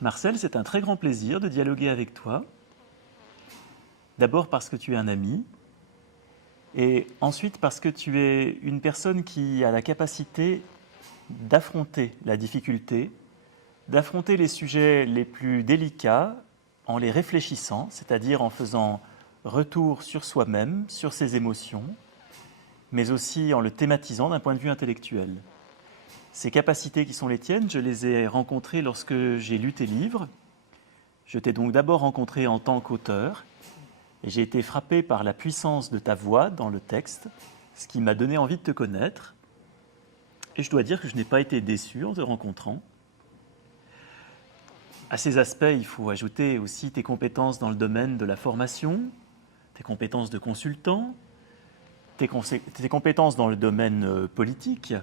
Marcel, c'est un très grand plaisir de dialoguer avec toi. D'abord parce que tu es un ami, et ensuite parce que tu es une personne qui a la capacité d'affronter la difficulté, d'affronter les sujets les plus délicats en les réfléchissant, c'est-à-dire en faisant retour sur soi-même, sur ses émotions, mais aussi en le thématisant d'un point de vue intellectuel. Ces capacités qui sont les tiennes, je les ai rencontrées lorsque j'ai lu tes livres. Je t'ai donc d'abord rencontré en tant qu'auteur, et j'ai été frappé par la puissance de ta voix dans le texte, ce qui m'a donné envie de te connaître. Et je dois dire que je n'ai pas été déçu en te rencontrant. À ces aspects, il faut ajouter aussi tes compétences dans le domaine de la formation, tes compétences de consultant, tes compétences dans le domaine politique,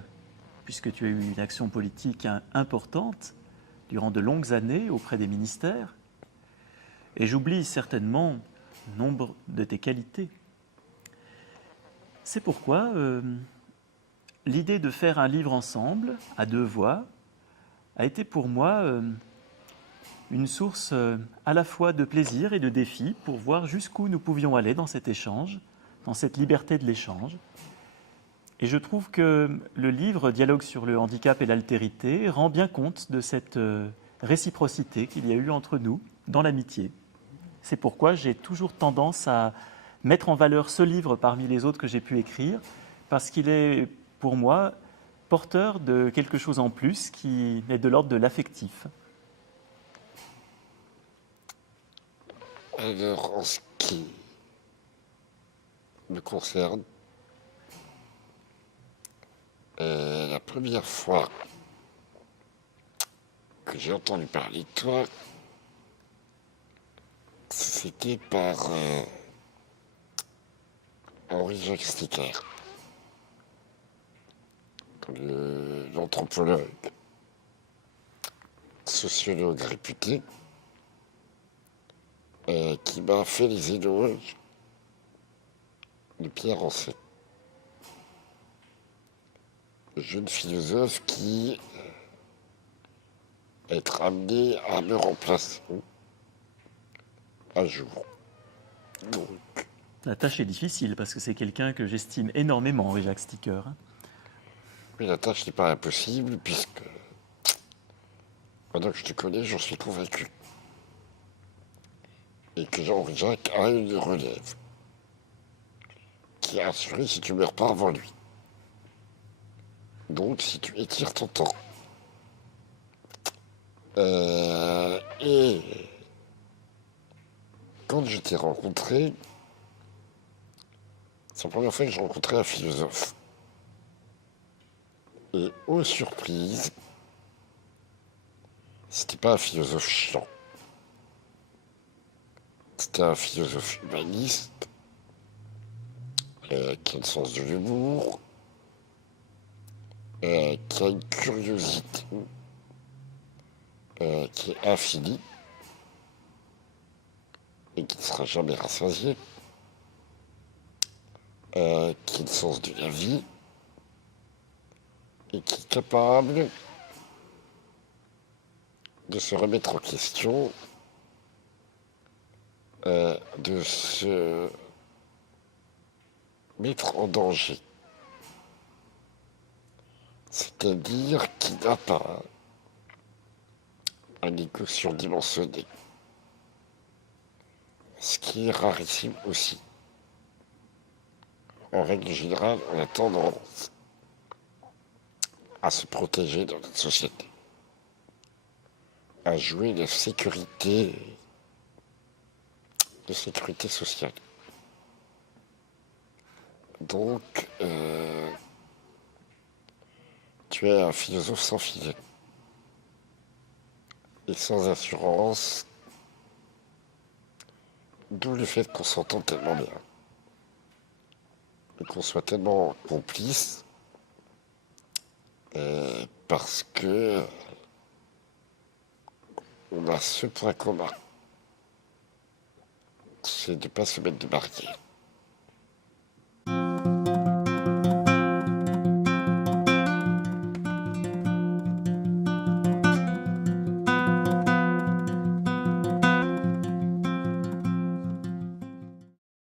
puisque tu as eu une action politique importante durant de longues années auprès des ministères. Et j'oublie certainement nombre de tes qualités. C'est pourquoi l'idée de faire un livre ensemble, à deux voix, a été pour moi une source à la fois de plaisir et de défi pour voir jusqu'où nous pouvions aller dans cet échange, dans cette liberté de l'échange. Et je trouve que le livre Dialogue sur le handicap et l'altérité rend bien compte de cette réciprocité qu'il y a eu entre nous dans l'amitié. C'est pourquoi j'ai toujours tendance à mettre en valeur ce livre parmi les autres que j'ai pu écrire, parce qu'il est, pour moi, porteur de quelque chose en plus qui est de l'ordre de l'affectif. Alors, en ce qui me concerne, la première fois que j'ai entendu parler de toi, c'était par Henri-Jacques Sticker, l'anthropologue, sociologue réputé, qui m'a fait les éloges de Pierre Ancet, jeune philosophe qui va être amené à me remplacer un jour. Donc, La tâche est difficile parce que c'est quelqu'un que j'estime énormément, Henri-Jacques Sticker. mais la tâche n'est pas impossible puisque, maintenant que je te connais, j'en suis convaincu. Et que Jean-Jacques a une relève qui est assurée si tu meurs pas avant lui. Donc, si tu étires ton temps. Et quand je t'ai rencontré, c'est la première fois que j'ai rencontré un philosophe. Et aux surprises, c'était pas un philosophe chiant. C'était un philosophe humaniste, qui a le sens de l'humour, qui a une curiosité qui est infinie et qui ne sera jamais rassasiée, qui a le sens de la vie et qui est capable de se remettre en question, de se mettre en danger. C'est-à-dire qu'il n'a pas un égo surdimensionné, ce qui est rarissime aussi. En règle générale, on a tendance à se protéger dans notre société, à jouer la sécurité sociale. Donc, tu es un philosophe sans filet et sans assurance, d'où le fait qu'on s'entende tellement bien et qu'on soit tellement complices, parce que on a ce point commun, c'est de ne pas se mettre de barrière.